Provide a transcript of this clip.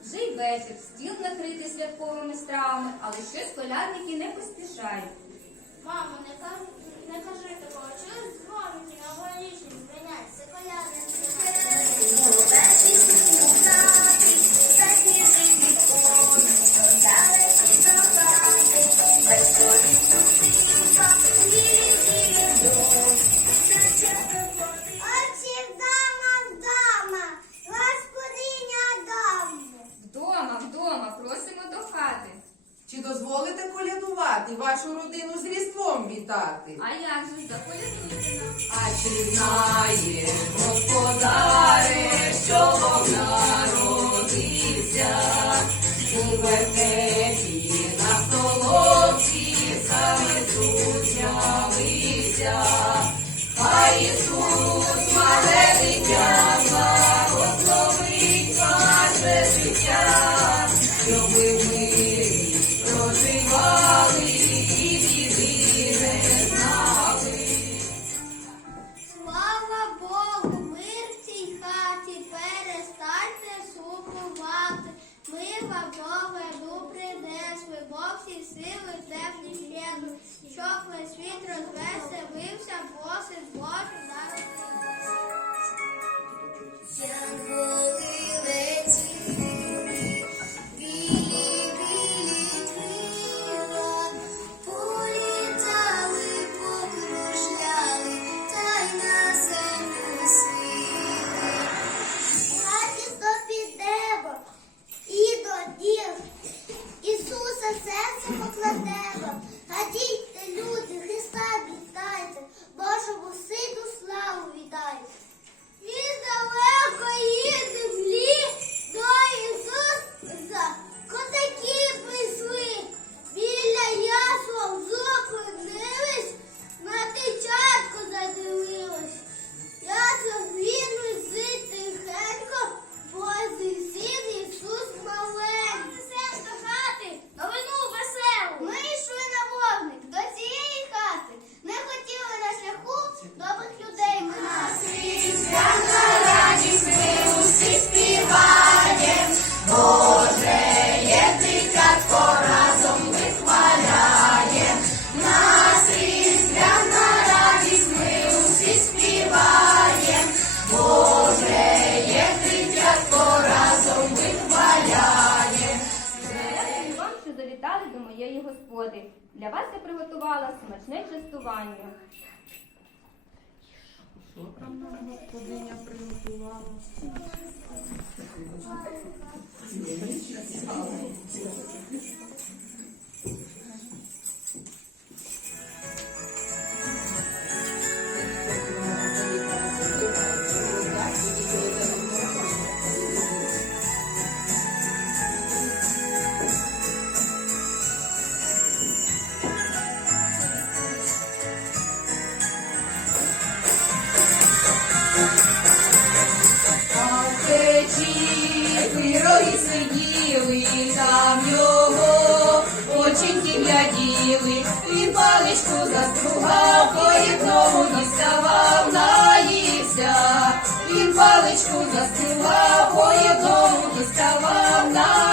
Вже й вечір, стіл накритий святковими стравами, але ще колядники не поспішають. Мамо, не кажуть, не колядувати, вашу родину з Різдвом вітати? А як же заколядуйте нам? А чи знає господаре, що Бог народився у вертепі на столовці саме тут з'явився. Хай Ісус, вам новину принесли, Бог всі сили темні щедру, щоб весь світ розвеселився, просить покладемо. Для приготувала смачне частування. Що там нам господиня приготувала? А їх, і паличку застругав, по одному діставав, наївся, він паличку застругав, по одному діставав, наївся.